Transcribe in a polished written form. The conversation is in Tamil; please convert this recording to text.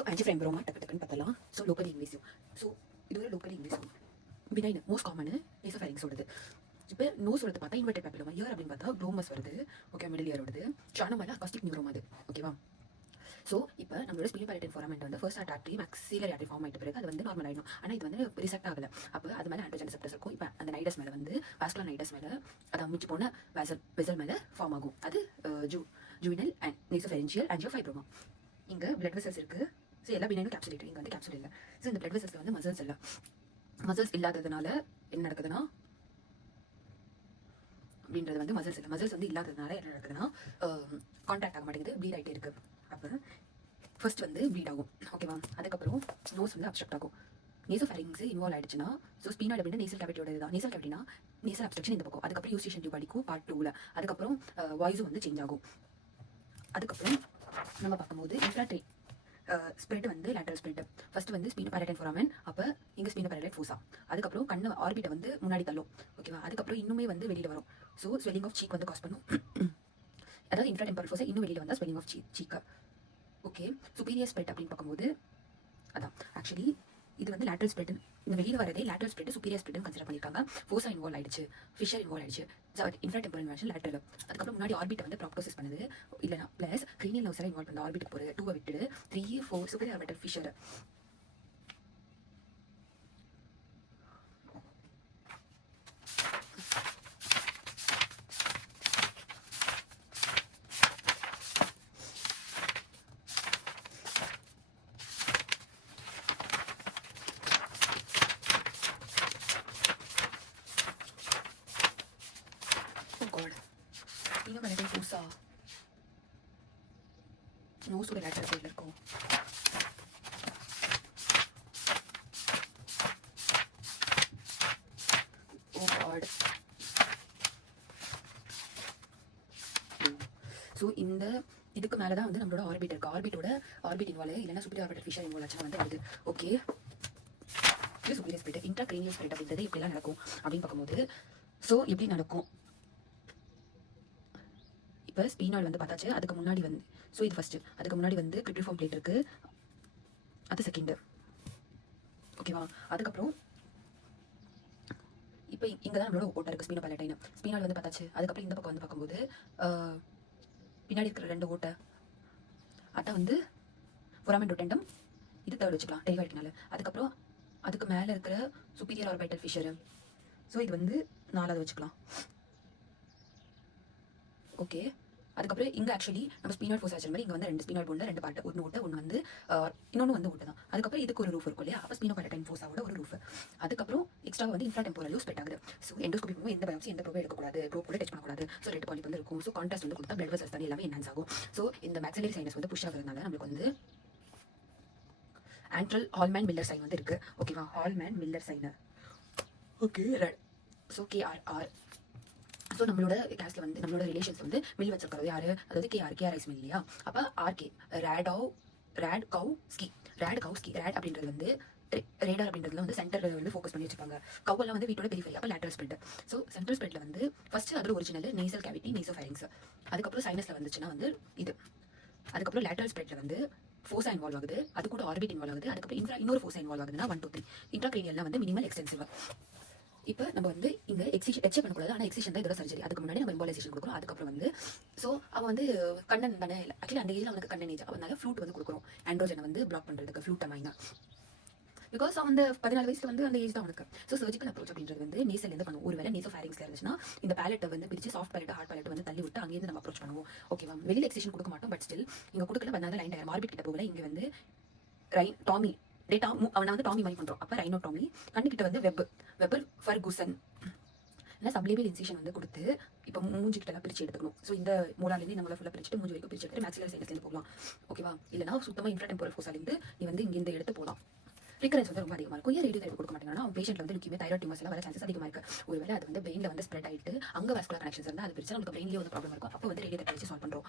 ஸோ ஆன்ஜியோஃபைப்ரோமா டக்குன்னு பார்த்தலாம். So locally invasive. ஸோ இது ஒரு locally invasive benign most common nasopharynx வருது. இப்போ நோஸ் வருது பார்த்தா இன்வெர்டட் பேப்பிலோமா, இயர் அப்படின்னு பார்த்தா க்ளோமஸ் வருது. ஓகே, மிடில் இயர் வருது. சானமல்ல அகாஸ்டிக் நியூரோமா அது. ஓகேவா? ஸோ இப்போ நம்மளோட ஸ்பீனோபேலட்டன் ஃபார்மெண்ட் வந்து first artery maxillary artery form ஆகிட்ட பிறகு அது வந்து நார்மல் ஆகிடும். ஆனால் இது வந்து ரிசெக்ட் ஆகலை. அப்போ அது மேலே ஆண்ட்ரோஜன் ரிசெப்டர்ஸ் இருக்கும். இப்போ அந்த நைடஸ் மேலே வந்து வாஸ்குலர் நைடஸ் மேலே அதை அமைச்சு போன வெசல் மேலே ஃபார்ம் ஆகும். அது ஜூவினல் அண்ட் நேசோஃபேரிஞ்சியல் ஆன்ஜியோஃபைப்ரோமா. இங்கே பிளட் வெசல்ஸ் இருக்குது. ஸோ எல்லா பினைனும் கேப்சுலேட்டட். இங்கே வந்து கேப்சுல் இல்லை. ஸோ இந்த பிளட் வெசல்ஸில் வந்து மசில்ஸ் இல்லை. மசில்ஸ் இல்லாததுனால என்ன நடக்குதுன்னா அப்படின்றது வந்து மசில்ஸ் இல்லை. மசில்ஸ் வந்து இல்லாததுனால என்ன நடக்குதுன்னா கான்டாக்ட் ஆக மாட்டேங்குது, ப்ளீட் ஆகிட்டே இருக்குது. அப்போ ஃபர்ஸ்ட் வந்து ப்ளீட் ஆகும். ஓகேவா? அதுக்கப்புறம் நோஸ் வந்து அப்ஸ்ட்ரக்ட் ஆகும். நேசோஃபேரிங்ஸ் இன்வால்வ் ஆயிடுச்சுன்னா ஸோ ஸ்பீனாய்டு அப்படின்னா நேசல் கேவிட்டியோட இதுதான். நேசல் கேவிட்டினா நேசல் அப்ஸ்ட்ரக்ஷன் இந்த பக்கம். அதுக்கப்புறம் யூஸ்டேஷன் டியூப் அடிக்கும் பார்ட் 2ல். அதுக்கப்புறம் வாய்ஸும் வந்து சேஞ்ச் ஆகும். அதுக்கப்புறம் நம்ம பார்க்கும்போது இன்ஃப்ராட்ரி ஸ்ப்ரெட் வந்து லேட்டரல் ஸ்ப்ரெட். ஃபர்ஸ்ட் வந்து ஸ்பீனோபேலட்டன் ஃபோராமன், அப்போ இங்கே ஸ்பீனோபேலட்டன் ஃபோசா. அதுக்கப்புறம் கண்ணு ஆர்பிட்டை வந்து முன்னாடி தள்ளும். ஓகேவா? அதுக்கப்புறம் இன்னுமே வந்து வெளியில் வரும். ஸோ ஸ்வெல்லிங் ஆஃப் சீக் வந்து காஸ் பண்ணும். அதாவது இன்ஃப்ராடெம்பரல் ஃபோசா இன்னும் வெளியில் வந்தால் ஸ்வெல்லிங் ஆஃப் சீக்கா. ஓகே, சுப்பீரியர் ஸ்ப்ரெட் அப்படின்னு பார்க்கும்போது அதான் ஆக்சுவலி இது வந்து லேட்டரல் ஸ்ப்ரெட். இந்த வெளியில் வரதே லேட்டரல் ஸ்ப்ரெட் சுப்பீரியர் ஸ்ப்ரெட்னு கன்சிடர் பண்ணியிருக்காங்க. ஃபோசா இன்வால்வ் ஆயிடுச்சு, ஃபிஷர் இன்வால்வ் ஆயிடுச்சு, இன்ஃப்ராடெம்பரல் இன்வால்ஷன் லேட்டரல். அதுக்கப்புறம் முன்னாடி ஆர்பிட்டை வந்து ப்ராப்டோசிஸ் பண்ணுது இல்லைனா ப்ளஸ் கிரீனியல் நர்வ்ஸ் எல்லாம் இன்வால்வ் பண்ணுது. ஆர்பிட்டுக்கு போகிறது 2 விட்டுடு 3 4 superior orbital fissure. Sphenopalatine fossa நோஸோட லேட்டரல் சைடில் இருக்கும். ஓ காட். ஸோ இந்த இதுக்கு மேலே தான் வந்து நம்மளோட ஆர்பிட் இருக்குது. ஆர்பிட் இன்வால்வ் இல்லைன்னா சுப்பீரியர் ஆர்பிட்டல் ஃபிஷர் இன்வால்வ் ஆச்சுன்னா வந்து வருது. ஓகே, இது சுப்பீரியர் ஸ்ப்ரெட். இன்ட்ராக்ரேனியல் ஸ்ப்ரெட் அப்படின்றது இப்படிலாம் நடக்கும் அப்படின்னு பார்க்கும்போது ஸோ எப்படி நடக்கும்? இப்போ ஸ்பீனால் வந்து பார்த்தாச்சு. அதுக்கு முன்னாடி வந்து ஸோ இது ஃபஸ்ட்டு. அதுக்கு முன்னாடி வந்து கிரிப்டிஃபார்ம் பிளேட் இருக்குது, அது செகண்டு. ஓகேவா? அதுக்கப்புறம் இப்போ இங்கே தான் நம்மளோட ஓட்டை இருக்குது ஸ்பீனோபேலட்டைன். ஸ்பீனால் வந்து பார்த்தாச்சு. அதுக்கப்புறம் இந்த பக்கம் வந்து பார்க்கும்போது பின்னாடி இருக்கிற 2 ஓட்டை அதான் வந்து ஃபோராமன் ரொட்டெண்டம். இது தேர்ட் வச்சுக்கலாம் டெரிவேட்டினால. அதுக்கப்புறம் அதுக்கு மேலே இருக்கிற சுப்பீரியர் ஆர்பிட்டல் ஃபிஷரு. ஸோ இது வந்து 4வது வச்சுக்கலாம். ஓகே, அதுக்கப்புறம் இங்கே ஆக்சுவலி நம்ம ஸ்பீனாய்டு ஃபோசா வச்ச மாதிரி இங்கே வந்து 2 ஸ்பீனாய்டு போனில் 2 பார்ட், ஒன்று ஓட்டை ஒன்று வந்து இன்னொன்று வந்து ஓட்டை தான். அதுக்கப்புறம் இதுக்கு ஒரு ரூஃப் இருக்கும் இல்லையா? அப்போ ஸ்பீனோபேலட்டன் ஃபோசாவோட ஒரு ரூஃப். அதுக்கப்புறம் எக்ஸ்ட்ரா வந்து இன்ஃப்ராடெம்போரலும் ஸ்ப்ரெட் ஆகுது. ஸோ எண்டோஸ்கோபி போகும் எந்த பயோப்சி எந்த ப்ரோபை எடுக்கக்கூடாது, ப்ரோப் கூட டச் பண்ணக்கூடாது. ஸோ ரெட் பாலிப் வந்து இருக்கும். ஸோ கான்ட்ராஸ்ட் வந்து கொடுத்தா பிளட் வெசல்ஸ் தண்ணி எல்லாமே என்ஹான்ஸ் ஆகும். ஸோ இந்த மேக்ஸிலரி சைனஸ் வந்து புஷ் ஆகுறதுனால நம்மளுக்கு வந்து ஆண்ட்ரல் ஹால்மேன் மில்லர் சைன் வந்து இருக்குது. ஓகேவா? Holman Miller sign. Okay, so KRR. So நம்மளோட கேஸ்ல வந்து நம்மளோட ரிலேஷன்ஸ் வந்து மில் வச்சிருக்கிறது யாரு? அதாவது கேஆர்ஐஸ் மில் இல்லையா? அப்போ RK ரேட் கவுஸ்கி. ரேட் அப்படின்றது வந்து ரேடார் அப்படின்றதுல வந்து சென்டர் வந்து ஃபோக்கஸ் பண்ணி வச்சிருப்பாங்க. கவ்வெல்லாம் வந்து வீட்டோட பெரிஃபெரி. அப்போ லேட்டரல் ஸ்ப்ரெட். ஸோ சென்ட்ரல் ஸ்ப்ரெட்ல வந்து ஃபர்ஸ்ட் அதில் ஒரிஜினல் நேசல் கேவிட்டி நேசோஃபேரிங்ஸ். அதுக்கப்புறம் சைனஸ்ல வந்துச்சுன்னா வந்து இது. அதுக்கப்புறம் லேட்டரல் ஸ்ப்ரெட்ல வந்து ஃபோசா இன்வால்வ் ஆகுது, அது கூட ஆர்பிட் இன்வால்வ் ஆகுது. அதுக்கப்புறம் இன்னொரு ஃபோசா இன்வால்வ் ஆகுதுன்னா 1 2 3. இன்ட்ராக்ரேனியல்ல வந்து மினிமல் எக்ஸ்டென்சிவ். இப்போ நம்ம வந்து இங்கே எக்ஸிஷன் பண்ணக்கூடாது. ஆனால் எக்ஸிஷன் தான் இதோட சர்ஜரி. அதுக்கு முன்னாடி நம்ம எம்பாலைசேஷன் கொடுக்குறோம். அதுக்கப்புறம் வந்து ஸோ அவன் வந்து கண்ணன் தானே ஆக்சுவலி அந்த ஏஜில் அவனுக்கு கண்ணன் ஏஜ். அதனால ஃப்ளூட் வந்து கொடுக்குறோம் ஆண்ட்ரோஜனை வந்து பிளாக் பண்ணுறதுக்கு ஃப்ளூட் அமைங்க. பிகாஸ் அந்த 14 வயசுல வந்து அந்த ஏஜ் தான் அவனுக்கு. ஸோ சர்ஜிக்கல் அப்ரோச் அப்படின்றது வந்து நேசல்லேருந்து பண்ணுவோம். ஒரு வேலை நேசோஃபேரிங்ஸ்ல இருந்துச்சுன்னா இந்த பேலட்டை வந்து பிரிச்சு சாஃப்ட் பேலட் ஹார்ட் பேலட் வந்து தள்ளி விட்டு அங்கேருந்து நம்ம அப்ரோச் பண்ணுவோம். ஓகேவா? வெளியில் எக்ஸிஷன் கொடுக்க மாட்டோம். பட் ஸ்டில் இங்கே கொடுக்கல. பண்ணாத லைன் டயர் மார்பிட் கிட்ட போகல. இங்கே வந்து டாமி டேட்டா அவனை வந்து டாமி மாதிரி பண்ணுறோம். அப்போ ரைனோ டாமி. கண்ணுக்கிட்ட வந்து வெப்பர் ஃபர்குசன் இல்லை சப்லேபியல் இன்சிஷன் வந்து கொடுத்து இப்போ மூஞ்சிக்கிட்டலாம் பிரித்து எடுத்துக்கணும். ஸோ இந்த மூலாலேருந்து நம்மளை ஃபுல்லாக பிரிச்சுட்டு மூஞ்சி வரைக்கும் பிரிச்சு எடுத்து மேக்ஸிலரி சைனஸ்லேருந்து போகலாம். ஓகேவா? இல்லைனா சுத்தமாக இன்ஃப்ராடெம்போரல் ஃபோசாலேருந்து நீ வந்து இங்கேருந்து எடுத்து போகலாம். ரிகரன்ஸ் வந்து ரொம்ப அதிகமாக இருக்கும். ஏன் ரேடியோ தெரப்பி கொடுக்க மாட்டேங்கன்னா பேஷண்ட்ல வந்து லுக்கியமே தைராய்டு டியூமர்ஸ் எல்லாம் வர சான்சஸ் அதிகமாக இருக்குது. ஒருவேளை அது வந்து பிரெயினில் வந்து ஸ்ப்ரெட் ஆகிட்டு அங்கே வாஸ்குலர் கனெக்ஷன்ஸ் இருந்தால் அது பிரிச்சு நமக்கு பிரெயின்லேயே வந்து ப்ராப்ளம் இருக்கும். அப்போ வந்து ரேடியோ தெரப்பி வச்சு சால்வ் பண்ணுறோம்.